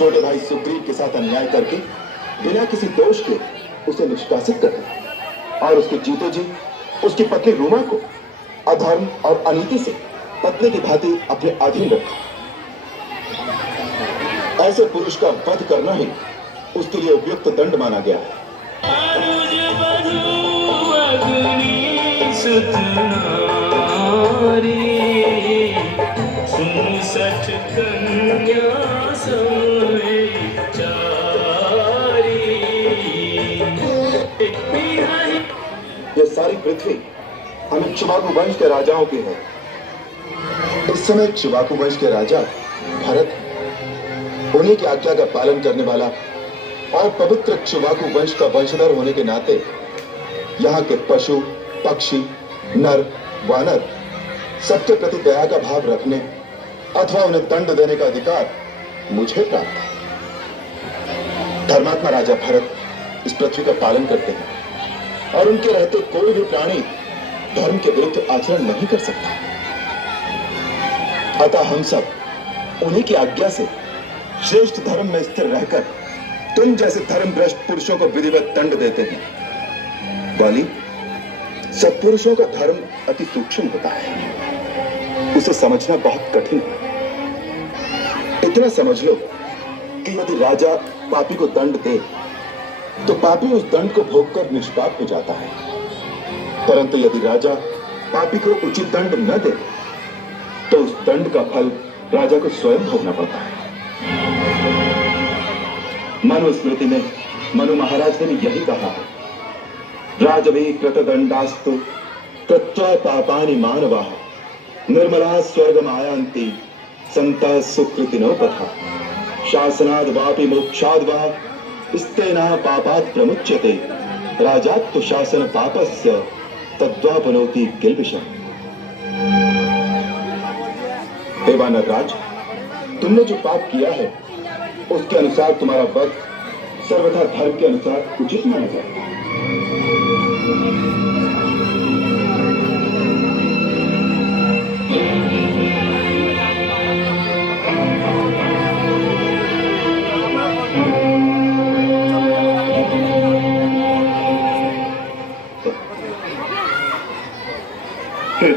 छोटे भाई सुग्रीव के साथ अन्याय करके बिना किसी दोष के उसे निष्कासित कर दिया और उसके जीते जी उसकी पत्नी रूमा को अधर्म और अनीति से पत्नी की भांति अपने अधीन रखा। ऐसे पुरुष का वध करना ही उसके लिए उपयुक्त दंड माना गया है। यह सारी पृथ्वी हम इक्ष्वाकु वंश के राजाओं की है। इस समय इक्ष्वाकु वंश के राजा भरत उन्हीं की आज्ञा का पालन करने वाला और पवित्र इक्ष्वाकु वंश का वंशधर होने के नाते यहाँ के पशु पक्षी नर वानर सबके प्रति दया का भाव रखने अथवा उन्हें दंड देने का अधिकार मुझे प्राप्त है। धर्मात्मा राजा भरत इस पृथ्वी का पालन करते हैं और उनके रहते कोई भी प्राणी धर्म के विरुद्ध आचरण नहीं कर सकता। अतः हम सब उन्हीं की आज्ञा से श्रेष्ठ धर्म में स्थिर रहकर तुम जैसे धर्मभ्रष्ट पुरुषों को विधिवत दंड देते हैं। वाली, सत्पुरुषों का धर्म अति सूक्ष्म होता है, उसे समझना बहुत कठिन है। इतना समझ लो कि यदि राजा पापी को दंड दे तो पापी उस दंड को भोगकर निष्पाप हो जाता है, परंतु यदि राजा पापी को उचित दंड न दे तो उस दंड का फल राजा को स्वयं भोगना पड़ता है। मनुस्मृति में मनु महाराज ने भी यही कहा है, राजवे कृतदंडास्तु कृत्वा पापानि मानवाः निर्मला स्वर्गमायान्ति सन्तः सुकृतिनो पथा शासनाद् वापि मोक्षाद् वा स्तेना पापात् प्रमुच्यते राजात्तु शासन पापस्य तद्वापनोति किल्बिषम्। हे वानर राज, तुमने जो पाप किया है उसके अनुसार तुम्हारा वध सर्वथा धर्म के अनुसार उचित माना जाता है।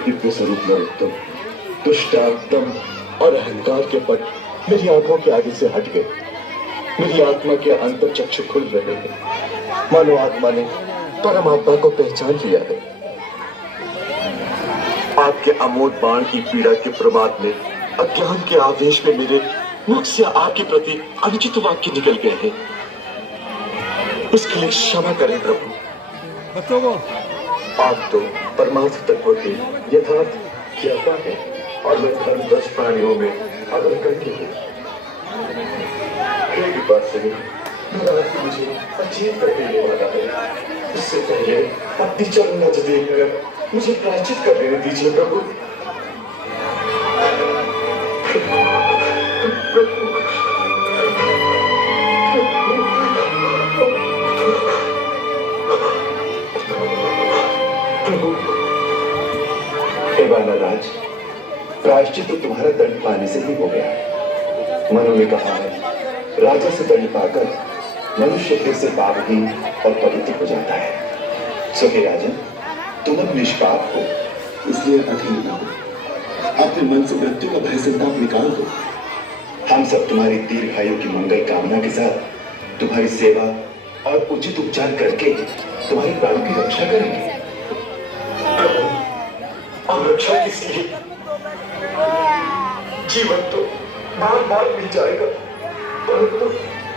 दिव्य स्वरूप नरोत्तम, दुष्टात्म और अहंकार के पट मेरी आंखों के आगे से हट गए। मेरी आत्मा के अंतर चक्षु खुल रहे हैं, मानो आत्मा ने परमात्मा को पहचान लिया है। आपके अमोघ बाण की पीड़ा के प्रमाद में अज्ञान के आवेश में मेरे मुख से आपके प्रति अनुचित वाक्य निकल गए हैं। इसके लिए क्षमा करें प्रभु। आप तो परमार्थ तत्व के यथार्थ ज्ञाता है और मैं धर्मभ्रष्ट प्राणियों में अग्रगण्य हूँ। एक बात सही, मेरा आपको मुझे अचेत कर देने वाला है। इससे पहले अपनी चरण नजर देखकर मुझे प्रायश्चित कर लेने दीजिए प्रभु। हे वानर राज, प्रायश्चित तो तुम्हारा दंड पाने से ही हो गया है। मनु ने कहा है, राजा से दंड पाकर मनुष्य फिर से पापहीन और पवित्र हो जाता है। सो हे राजन, तुम अब निष्पाप हो, इसलिए अधीर न हो। अपने मन से मृत्यु का भय संताप निकाल दो। हम सब तुम्हारी दीर्घायु की मंगल कामना के साथ तुम्हारी सेवा और उचित उपचार करके तुम्हारे प्राणों की रक्षा करेंगे। और रक्षा किसकी? जीवन तो बार बार मिल जाएगा, परंतु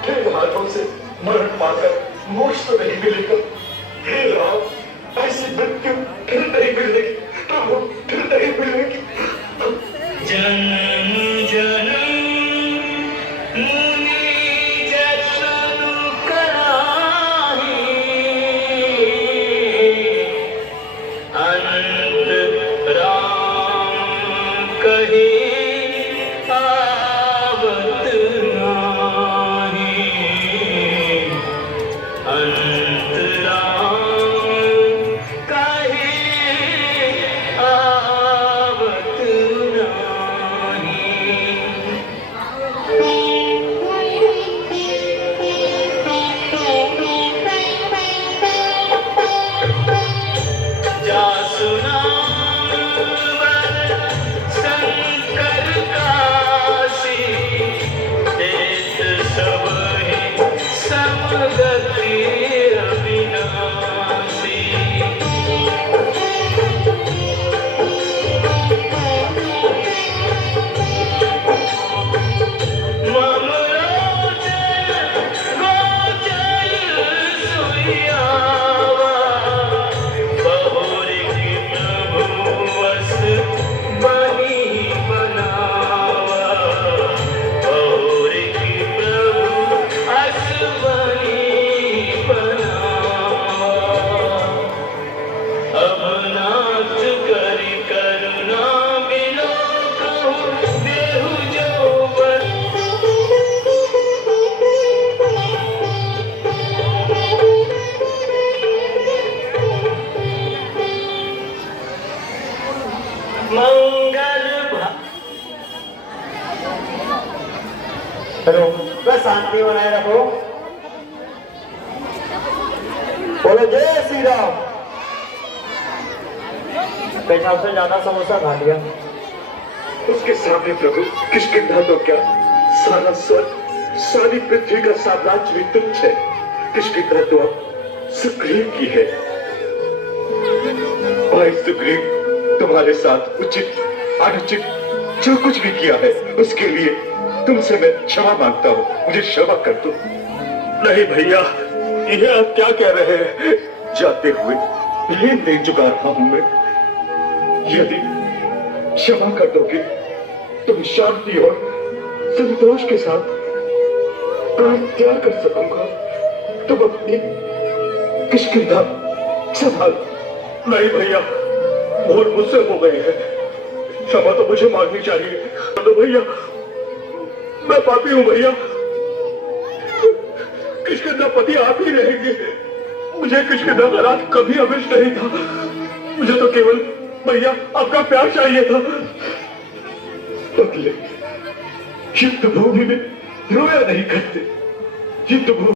फिर हाथों से मरण पाकर मोक्ष तो नहीं मिलेगा। हे राम, ऐसी मृत्यु फिर नहीं मिलेगी प्रभु, फिर नहीं मिलेगी। जन्म जन्म करो, बस शांति बनाए रखो। बोलो जय श्री राम। पेशाब से ज्यादा समोसा खा लिया। उसके सामने प्रभु किष्किंधा तो क्या, सारा स्वर्ग, सारी पृथ्वी का साम्राज्य भी तुच्छ है। किष्किंधा तो अब सुग्रीव की है। भाई सुग्रीव, तुम्हारे साथ उचित अनुचित जो कुछ भी किया है उसके लिए तुमसे मैं क्षमा मांगता हूँ, मुझे क्षमा कर दो। नहीं भैया, ये आप क्या कह रहे हैं? जाते हुए लेन देन चुका रहा हूं मैं। यदि क्षमा कर दोगे तो मैं शांति और संतोष के साथ प्राण त्याग कर सकूंगा। तुम अपनी किष्किंधा संभाल। नहीं भैया, भूल मुझसे हो गई है, क्षमा तो मुझे मांगनी चाहिए। तो भैया, मैं पापी हूं भैया, किष्किंधा पति आप ही रहेंगे। मुझे किष्किंधा का राज कभी अभिष्ट नहीं था। मुझे तो केवल भैया आपका प्यार चाहिए था। बदले युद्ध भूमि में रोया नहीं करते, युद्ध भूमि